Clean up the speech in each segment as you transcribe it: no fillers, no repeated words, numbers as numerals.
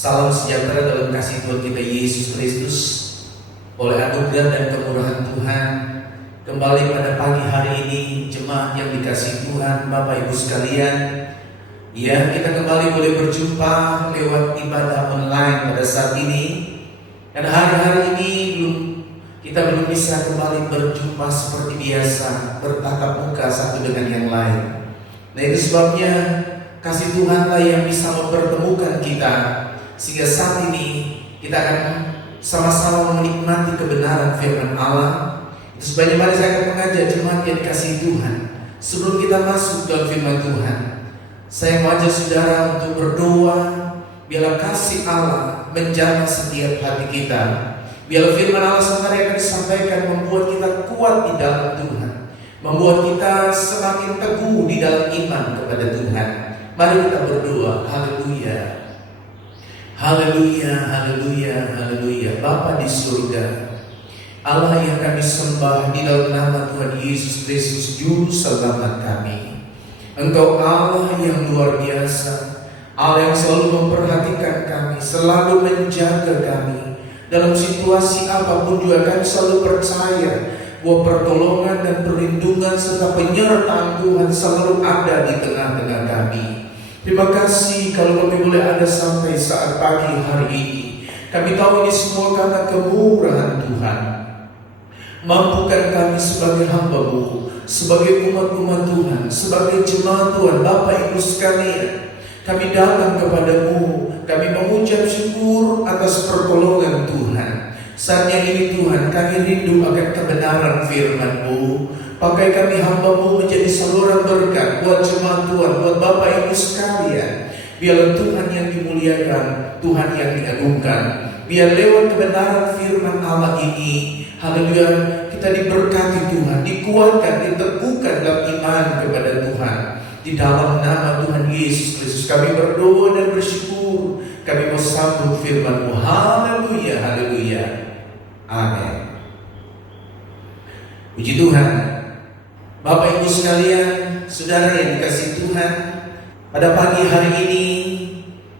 Salam sejahtera dalam kasih Tuhan kita Yesus Kristus. Oleh anugerah dan kemurahan Tuhan, kembali pada pagi hari ini, jemaat yang dikasihi Tuhan, Bapak Ibu sekalian, ya, kita kembali boleh berjumpa lewat ibadah online pada saat ini. Dan hari-hari ini kita belum bisa kembali berjumpa seperti biasa, bertatap muka satu dengan yang lain. Nah, itu sebabnya kasih Tuhanlah yang bisa mempertemukan kita, sehingga saat ini kita akan sama-sama menikmati kebenaran firman Allah. Itu sebabnya mari saya akan mengajak jemaat yang dikasihi Tuhan, sebelum kita masuk dalam firman Tuhan, saya mau ajak saudara untuk berdoa. Biarlah kasih Allah menjamah setiap hati kita. Biarlah firman Allah sebentar yang akan disampaikan membuat kita kuat di dalam Tuhan, membuat kita semakin teguh di dalam iman kepada Tuhan. Mari kita berdoa. Haleluya, haleluya, haleluya, haleluya. Bapa di surga, Allah yang kami sembah di dalam nama Tuhan Yesus Kristus Juru Selamat kami. Engkau Allah yang luar biasa, Allah yang selalu memperhatikan kami, selalu menjaga kami. Dalam situasi apapun juga kami selalu percaya bahwa pertolongan dan perlindungan serta penyertaan Tuhan selalu ada di tengah-tengah kami. Terima kasih kalau kami boleh ada sampai saat pagi hari ini. Kami tahu ini semua karena kemurahan Tuhan. Mampukan kami sebagai hamba-Mu, sebagai umat-umat Tuhan, sebagai jemaat Tuhan, Bapak Ibu sekalian, kami datang kepadamu, kami mengucap syukur atas pertolongan Tuhan. Saatnya ini Tuhan, kami rindu akan kebenaran firman-Mu. Pakai kami hamba-Mu menjadi saluran berkat buat jemaat Tuhan, buat Bapak Ibu sekalian. Biarlah Tuhan yang dimuliakan, Tuhan yang diagungkan. Biar lewat kebenaran firman Allah ini, haleluya, kita diberkati Tuhan, dikuatkan, diteguhkan dalam iman kepada Tuhan. Di dalam nama Tuhan Yesus Kristus kami berdoa dan bersyukur. Kami mau sambut firman-Mu. Haleluya, haleluya, amin. Puji Tuhan. Bapak Ibu sekalian, saudara yang dikasihi Tuhan, pada pagi hari ini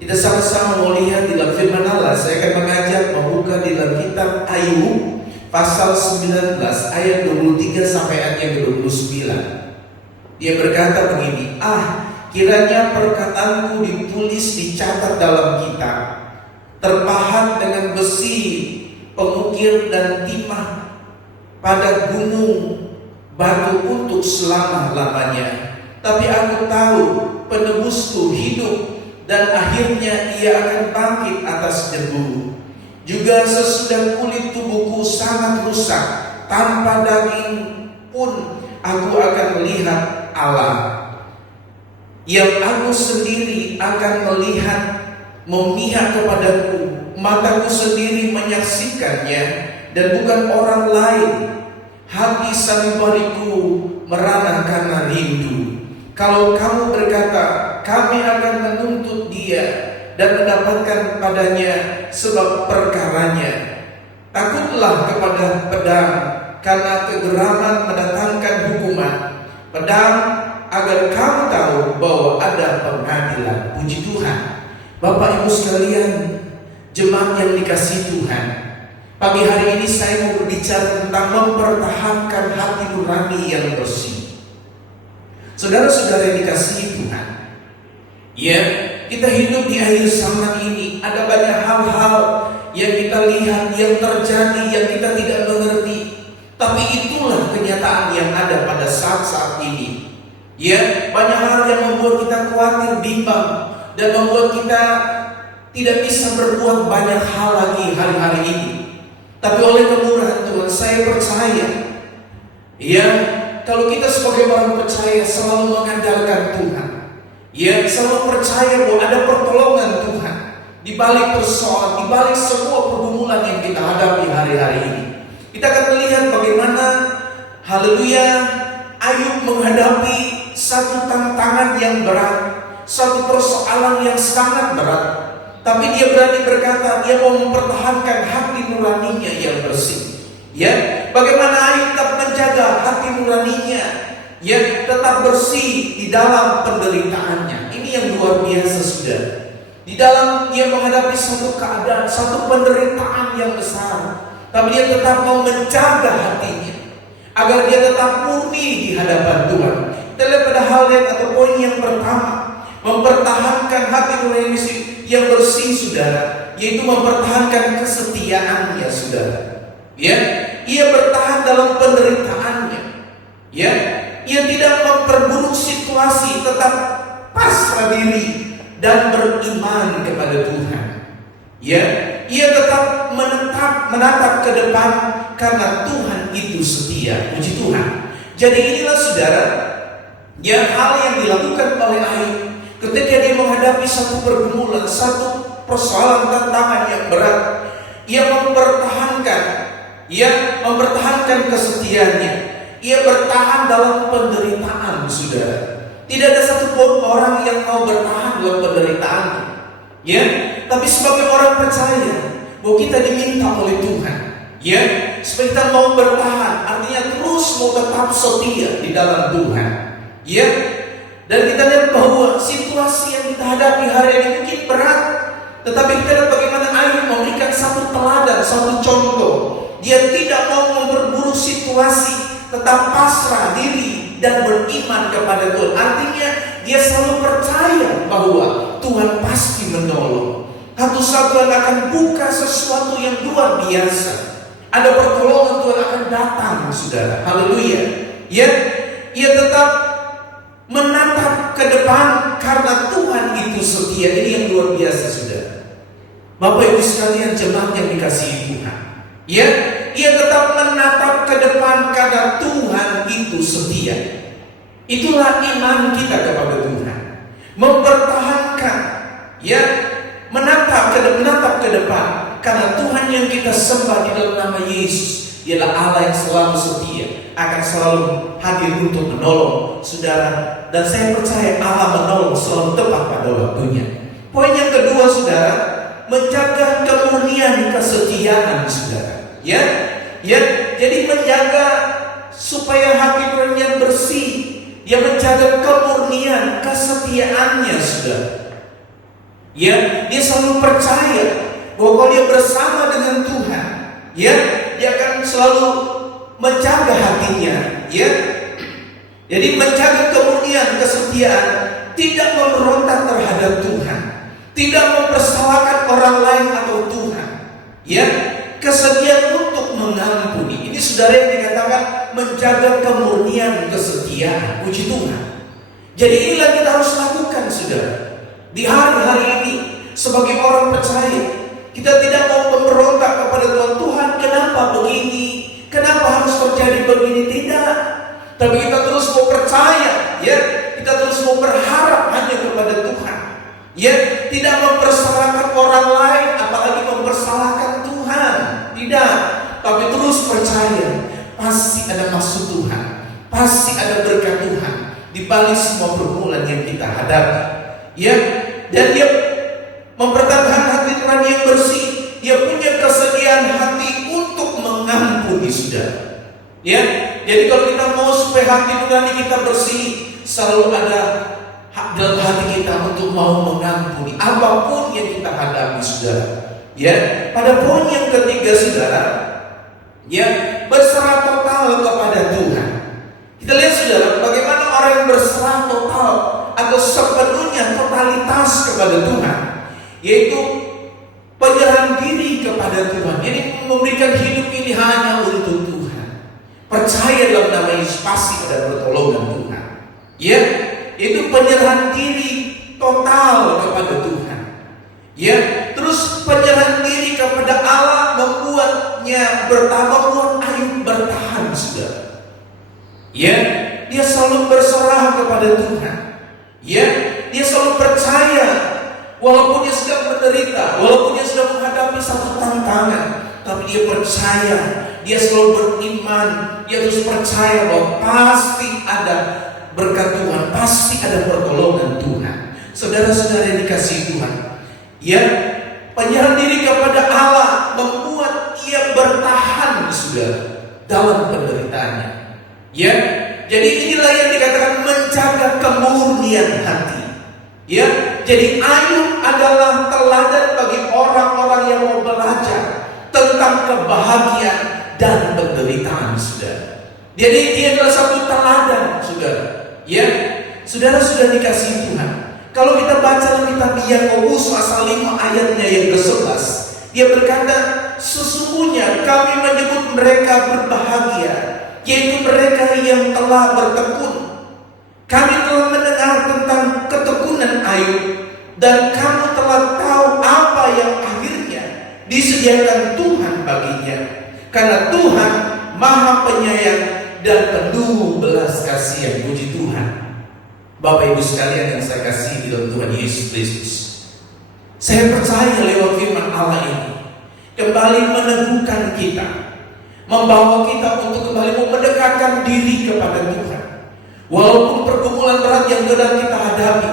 kita sama-sama mau lihat di dalam firman Allah. Saya akan mengajak membuka di dalam kitab Ayub pasal 19 ayat 23 sampai ayat yang 29. Dia berkata begini, kiranya perkataanku ditulis, dicatat dalam kitab, terpahat dengan besi pengukir dan timah pada gunung batu untuk selama-lamanya. Tapi aku tahu penebusku hidup, dan akhirnya ia akan bangkit atas debu. Juga sesudah kulit tubuhku sangat rusak, tanpa daging pun aku akan melihat Allah, yang aku sendiri akan melihat memihak kepadaku. Mataku sendiri menyaksikannya, dan bukan orang lain. Hati sanubariku merana karena rindu. Kalau kamu berkata, kami akan menuntut dia dan mendapatkan padanya sebab perkaranya. Takutlah kepada pedang, karena kegeraman mendatangkan hukuman. Pedang agar kamu tahu bahwa ada pengadilan. Puji Tuhan. Bapak Ibu sekalian, jemaat yang dikasihi Tuhan, pagi hari ini saya mau berbicara tentang mempertahankan hati nurani yang bersih. Saudara-saudara yang dikasihi Tuhan, ya, kita hidup di akhir zaman ini. Ada banyak hal-hal yang kita lihat, yang terjadi, yang kita tidak mengerti. Tapi itulah kenyataan yang ada pada saat-saat ini. Ya, banyak hal yang membuat kita khawatir, bimbang, dan membuat kita tidak bisa berbuat banyak hal lagi hari-hari ini. Tapi oleh kemurahan Tuhan, saya percaya, ya, kalau kita sebagai orang percaya selalu mengandalkan Tuhan, ya, selalu percaya bahwa ada pertolongan Tuhan di balik persoalan, di balik semua pergumulan yang kita hadapi hari-hari ini. Kita akan melihat bagaimana, haleluya, Ayub menghadapi satu tantangan yang berat, satu persoalan yang sangat berat. Tapi dia berani berkata, dia mau mempertahankan hati nuraninya yang bersih. Ya, bagaimana Ayub tetap menjaga hati nuraninya, ya, tetap bersih di dalam penderitaannya. Ini yang luar biasa, sudah. Di dalam dia menghadapi satu keadaan, satu penderitaan yang besar, tapi dia tetap mau menjaga hatinya agar dia tetap murni di hadapan Tuhan. Kita lihat pada hal atau poin yang pertama, mempertahankan hati nurani yang bersih, saudara, yaitu mempertahankan kesetiaannya, saudara. Ya, ia bertahan dalam penderitaannya. Ya, ia tidak memperburuk situasi, tetap pasrah diri dan beriman kepada Tuhan. Ya, ia tetap menatap ke depan karena Tuhan itu setia. Puji Tuhan. Jadi inilah, saudara, yang hal yang dilakukan oleh Ayub ketika dia menghadapi satu pergumulan, satu persoalan, tantangan yang berat. Ia mempertahankan kesetiaannya. Ia bertahan dalam penderitaan, saudara. Tidak ada satupun orang yang mau bertahan dalam penderitaan. Ya, tapi sebagai orang percaya bahwa kita diminta oleh Tuhan, ya, supaya kita mau bertahan, artinya terus mau tetap setia di dalam Tuhan. Ya, dan kita lihat bahwa situasi yang kita hadapi hari ini mungkin berat, tetapi kita lihat bagaimana Ayub memberikan satu teladan, satu contoh. Dia tidak mau memperburuk situasi, tetap pasrah diri dan beriman kepada Tuhan. Artinya dia selalu percaya bahwa Tuhan pasti menolong. Satu Tuhan akan buka sesuatu yang luar biasa. Ada pertolongan Tuhan akan datang, saudara. Haleluya. Ya, ia tetap menatap ke depan karena Tuhan itu setia. Ini yang luar biasa, saudara. Bapak Ibu sekalian, jemaat yang dikasihi Tuhan. Ya, ia tetap menatap ke depan karena Tuhan itu setia. Itulah iman kita kepada Tuhan. Mempertahankan, ya, menatap ke depan karena Tuhan yang kita sembah di dalam nama Yesus ialah Allah yang selalu setia, akan selalu hadir untuk menolong, saudara. Dan saya percaya Allah menolong selalu tepat pada waktunya. Poin yang kedua, saudara, menjaga kemurnian kesetiaan, saudara. Ya, jadi menjaga supaya hati nuraninya bersih. Dia menjaga kemurnian kesetiaannya, saudara. Ya, dia selalu percaya bahwa kalau dia bersama dengan Tuhan, ya, dia akan selalu menjaga hatinya. Ya, jadi menjaga kemurnian kesetiaan, tidak memberontak terhadap Tuhan, tidak mempersalahkan orang lain atau Tuhan. Ya, kesediaan untuk mengampuni. Ini, saudara, yang dikatakan menjaga kemurnian kesetiaan. Puji Tuhan. Jadi inilah kita harus lakukan, saudara, di hari-hari ini sebagai orang percaya. Kita tidak mau memberontak kepada Tuhan. Tuhan, kenapa begini? Kenapa harus terjadi begini? Tidak. Tapi kita terus mau percaya, ya, kita terus mau berharap hanya kepada Tuhan. Ya, tidak mempersalahkan orang lain, apalagi mempersalahkan Tuhan. Tidak, tapi terus percaya pasti ada maksud Tuhan, pasti ada berkat Tuhan di balik semua pergumulan yang kita hadapi. Ya, dan dia mempertahankan hati nurani yang bersih. Dia punya kesediaan hati untuk mengampuni, saudara. Ya, jadi kalau kita mau supaya hati nurani kita bersih, selalu ada hak dalam hati kita untuk mau mengampuni apapun yang kita hadapi, saudara. Ya, pada poin yang ketiga, saudara, ya, berserah total kepada Tuhan. Kita lihat, saudara, bagaimana orang yang berserah total atau sepenuhnya totalitas kepada Tuhan, yaitu penyerahan diri kepada Tuhan. Jadi memberikan hidup ini hanya untuk Tuhan. Percaya dalam nama Yesus pasti ada pertolongan Tuhan. Ya, itu penyerahan diri total kepada Tuhan. Ya, terus penyerahan diri kepada Allah membuatnya membuat Ayub bertahan, saudara. Ya, dia selalu berserah kepada Tuhan. Ya, dia selalu percaya walaupun dia sedang menderita, walaupun dia sedang menghadapi satu tantangan, tapi dia percaya, dia selalu beriman, dia terus percaya bahwa pasti ada berkat Tuhan, pasti ada pertolongan Tuhan. Saudara-saudara yang dikasihi Tuhan, ya, penyerahan diri kepada Allah membuat ia bertahan, saudara, dalam penderitaannya. Ya, jadi inilah yang dikatakan menjaga kemurnian hati. Ya, jadi Ayub adalah teladan bagi orang-orang yang mau belajar tentang kebahagiaan dan penderitaan, saudara. Jadi dia adalah satu teladan, saudara. Ya, saudara sudah dikasih Tuhan. Kalau kita baca kitab Yakobus pasal 5 ayatnya yang ke-11, dia berkata, sesungguhnya kami menyebut mereka berbahagia, yaitu mereka yang telah bertekun. Kami telah mendengar tentang ketekunan Ayub, dan kamu telah tahu apa yang akhirnya disediakan Tuhan baginya. Karena Tuhan Maha Penyayang dan penuh belas kasihan. Puji Tuhan. Bapak Ibu sekalian yang saya kasih di dalam Tuhan Yesus Kristus, saya percaya lewat firman Allah ini kembali meneguhkan kita, membawa kita untuk kembali mendekatkan diri kepada Tuhan. Walaupun pergumulan berat yang sedang kita hadapi,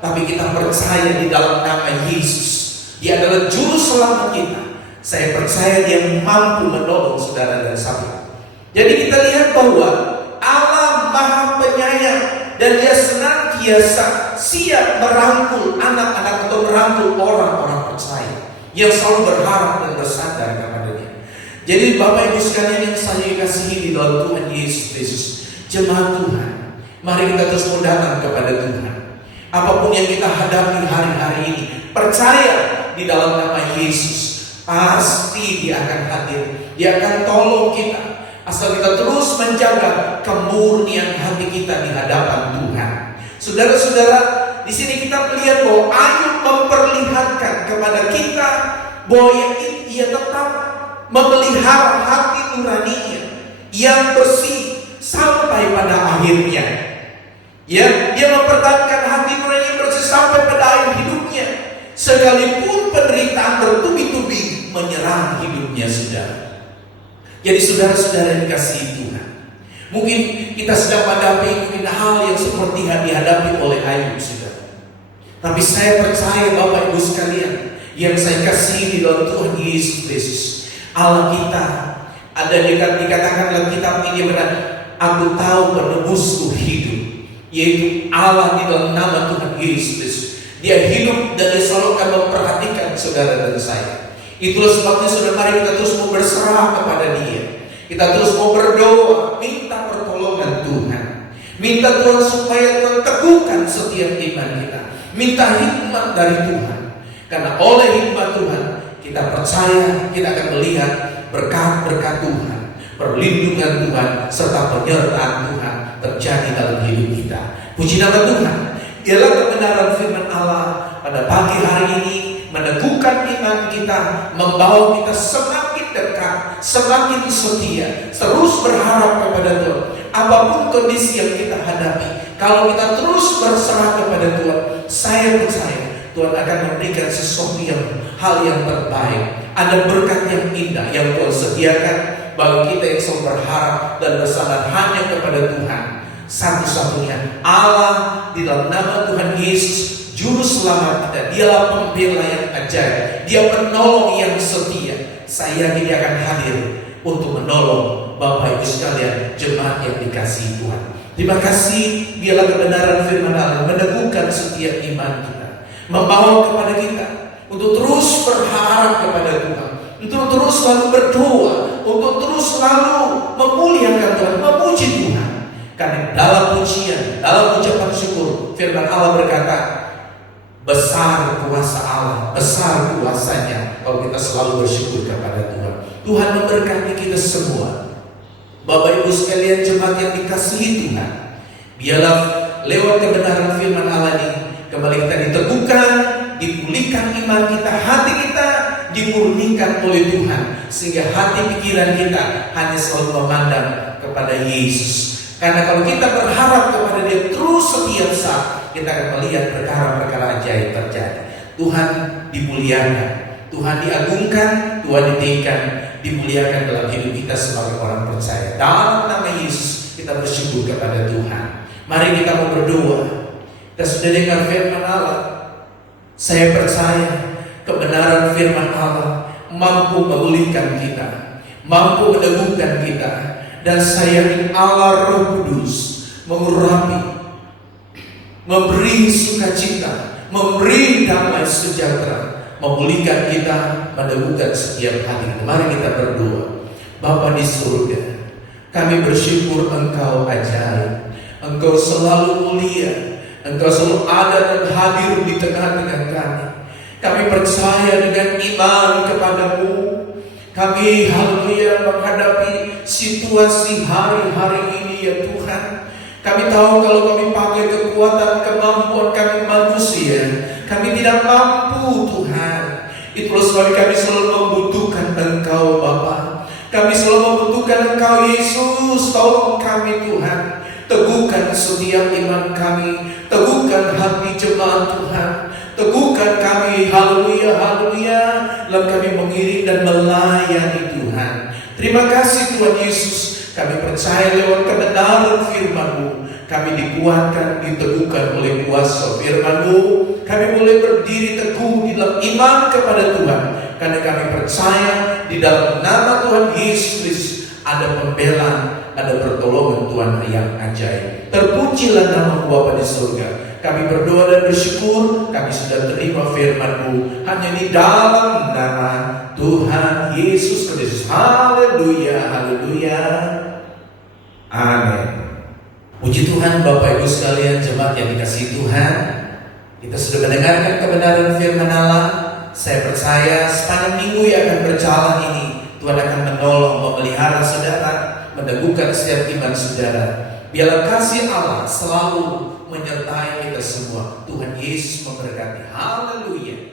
tapi kita percaya di dalam nama Yesus, Dia adalah juru selamat kita. Saya percaya Dia mampu menolong saudara dan saya. Jadi kita lihat bahwa Allah Maha Penyayang, dan Dia senantiasa siap merangkul anak-anak atau merangkul orang-orang percaya yang selalu berharap dan bersandar kepada-Nya. Jadi Bapak Ibu sekalian yang saya kasihi di dalam Tuhan Yesus Kristus, jemaat Tuhan, mari kita terus datang kepada Tuhan. Apapun yang kita hadapi hari-hari ini, percaya di dalam nama Yesus, pasti Dia akan hadir. Dia akan tolong kita, asal kita terus menjaga kemurnian hati kita di hadapan Tuhan. Saudara-saudara, di sini kita melihat bahwa Ayub memperlihatkan kepada kita bahwa ia tetap memelihara hati nuraninya yang bersih sampai pada akhirnya. Ya, dia mempertahankan hati nurani yang bersih sampai pada akhir hidupnya, sekalipun penderitaan bertubi-tubi menyerang hidupnya, saudara. Jadi saudara-saudara yang dikasihi Tuhan, mungkin kita sedang menghadapi mungkin hal yang seperti yang dihadapi oleh Ayub, saudara. Tapi saya percaya Bapak Ibu sekalian yang saya kasihi di dalam Tuhan Yesus Kristus, Allah kita ada dikatakan dalam kitab ini benar, aku tahu penebusku hidup, yaitu Allah di dalam nama Tuhan Yesus Kristus. Dia hidup dan Dia selalu akan memperhatikan saudara dan saya. Itulah sebabnya saudara, mari kita terus mau berserah kepada Dia. Kita terus mau berdoa, minta pertolongan Tuhan. Minta Tuhan supaya Tuhan teguhkan setiap iman kita. Minta hikmat dari Tuhan. Karena oleh hikmat Tuhan, kita percaya kita akan melihat berkat-berkat Tuhan, perlindungan Tuhan, serta penyertaan Tuhan terjadi dalam hidup kita. Puji nama Tuhan. Ialah kebenaran firman Allah pada pagi hari ini, meneguhkan iman kita, membawa kita semakin dekat, semakin setia, terus berharap kepada Tuhan. Apapun kondisi yang kita hadapi, kalau kita terus berserah kepada Tuhan, saya percaya Tuhan akan memberikan sesuatu hal yang terbaik. Ada berkat yang indah yang Tuhan sediakan bagi kita yang selalu berharap dan bersandar hanya kepada Tuhan. Satu-satunya Allah di dalam nama Tuhan Yesus, juru selamat kita. Dialah pembela yang ajaib, Dia penolong yang setia. Saya yakin Dia akan hadir untuk menolong Bapak Ibu sekalian, jemaat yang dikasihi Tuhan. Terima kasih, biarlah kebenaran firman Allah meneguhkan setiap iman kita, membawa kepada kita untuk terus berharap kepada Tuhan, untuk terus selalu berdoa, untuk terus selalu memuliakan Tuhan, memuji Tuhan. Karena dalam pujian, dalam ucapan syukur, firman Allah berkata, besar kuasa Allah, besar kuasanya kalau kita selalu bersyukur kepada Tuhan. Tuhan memberkati kita semua. Bapak Ibu sekalian jemaat yang dikasihi Tuhan, biarlah lewat kebenaran firman Allah ini kembali kita diteguhkan, dipulihkan iman kita, hati kita dimurnikan oleh Tuhan, sehingga hati pikiran kita hanya selalu memandang kepada Yesus. Karena kalau kita berharap kepada Dia terus setiap saat, kita akan melihat perkara-perkara ajaib terjadi. Tuhan dimuliakan, Tuhan diagungkan, Tuhan ditinggikan, dimuliakan dalam hidup kita sebagai orang percaya. Dalam nama Yesus kita bersyukur kepada Tuhan. Mari kita mau berdoa. Kita sudah dengar firman Allah. Saya percaya kebenaran firman Allah mampu memulihkan kita, mampu meneguhkan kita. Dan saya yakin Allah Roh Kudus mengurapi, memberi sukacita, memberi damai sejahtera, memulihkan kita, meneguhkan setiap hati. Mari kita berdoa. Bapa di surga, kami bersyukur Engkau ajaib, Engkau selalu mulia, Engkau selalu ada dan hadir di tengah-tengah kami. Kami percaya dengan iman kepadamu. Kami haleluya menghadapi situasi hari-hari ini ya Tuhan. Kami tahu kalau kami pakai kekuatan kemampuan kami manusia, kami tidak mampu Tuhan. Itulah sebab kami selalu membutuhkan Engkau Bapa. Kami selalu membutuhkan Engkau Yesus. Tolong kami Tuhan. Teguhkan setiap iman kami. Teguhkan hati jemaat Tuhan. Teguhkan kami, haleluya, haleluya, dalam kami mengiring dan melayani Tuhan. Terima kasih Tuhan Yesus. Kami percaya lewat kebenaran firman-Mu, kami dikuatkan, diteguhkan oleh kuasa firman-Mu. Kami boleh berdiri teguh di dalam iman kepada Tuhan, karena kami percaya di dalam nama Tuhan Yesus ada pembelaan, ada pertolongan Tuhan yang ajaib. Terpujilah nama Bapa di surga. Kami berdoa dan bersyukur, kami sudah terima firman-Mu hanya di dalam nama Tuhan Yesus Kristus. Haleluya, haleluya, amin. Puji Tuhan Bapak Ibu sekalian, jemaat yang dikasihi Tuhan. Kita sudah mendengarkan kebenaran firman Allah. Saya percaya sepanjang minggu yang akan berjalan ini, Tuhan akan menolong, memelihara saudara, meneguhkan setiap iman saudara. Biarlah kasih Allah selalu menyertai kita semua. Tuhan Yesus memberkati. Haleluya.